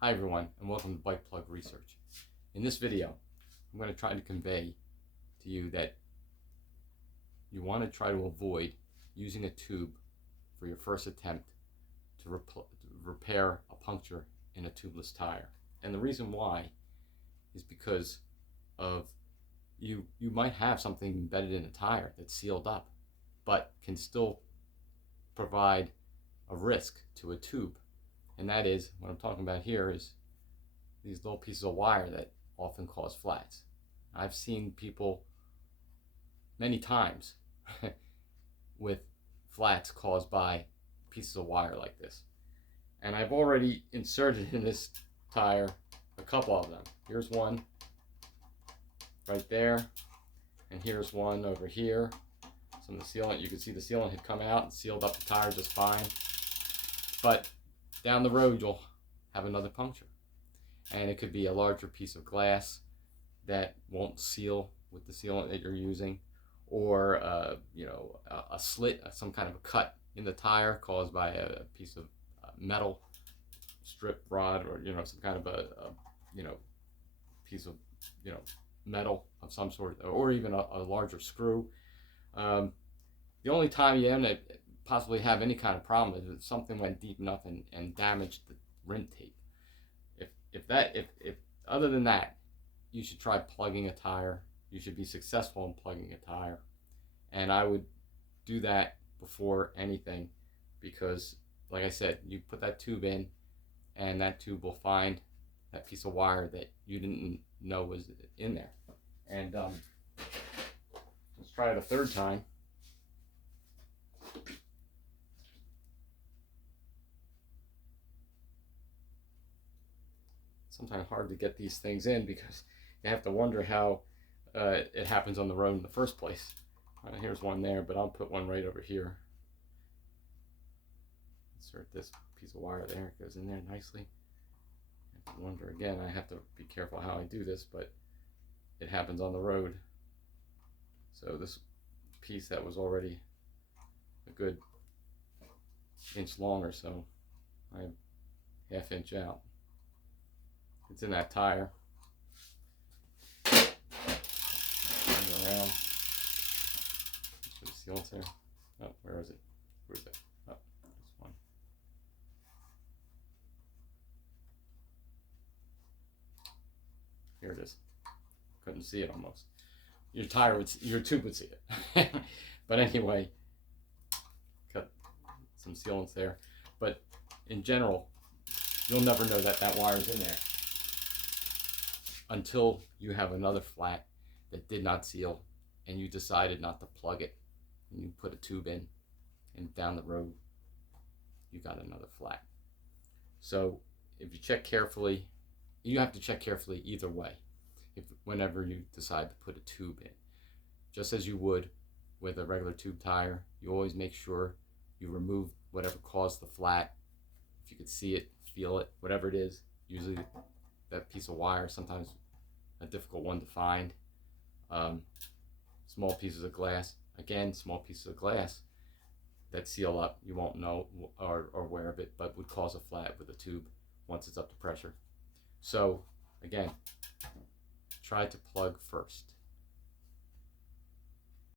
Hi everyone, and welcome to Bike Plug Research. In this video, I'm going to try to convey to you that you want to try to avoid using a tube for your first attempt to repair a puncture in a tubeless tire. And the reason why is because of you might have something embedded in a tire that's sealed up, but can still provide a risk to a tube. And that is, what I'm talking about here is these little pieces of wire that often cause flats. I've seen people many times with flats caused by pieces of wire like this. And I've already inserted in this tire a couple of them. Here's one right there, and here's one over here. Some of the sealant, you can see the sealant had come out and sealed up the tire just fine. But down the road you'll have another puncture, and it could be a larger piece of glass that won't seal with the sealant that you're using, or a slit, some kind of a cut in the tire caused by a piece of metal strip rod, or some kind of a piece of metal of some sort, or even a larger screw. The only time you end up possibly have any kind of problem is if something went deep enough and damaged the rim tape. If other than that, you should try plugging a tire. You should be successful in plugging a tire, and I would do that before anything, because like I said, you put that tube in and that tube will find that piece of wire that you didn't know was in there. And let's try it a third time. Sometimes hard to get these things in because you have to wonder how it happens on the road in the first place. Here's one there, but I'll put one right over here. Insert this piece of wire there, it goes in there nicely. I have to wonder again, I have to be careful how I do this, but it happens on the road. So this piece that was already a good inch long or so, I have ½ inch out. It's in that tire. Around. Put the sealant there. Oh, where is it? Where's it? Oh, this one. Here it is. Couldn't see it almost. Your tube would see it. But anyway, cut some sealants there. But in general, you'll never know that that wire's in there until you have another flat that did not seal and you decided not to plug it, and you put a tube in, and down the road you got another flat. So if you check carefully, you have to check carefully either way whenever you decide to put a tube in. Just as you would with a regular tube tire, you always make sure you remove whatever caused the flat. If you could see it, feel it, whatever it is, usually that piece of wire, sometimes a difficult one to find. Small pieces of glass, again, small pieces of glass that seal up, you won't know or aware of it, but would cause a flat with a tube once it's up to pressure. So again, try to plug first.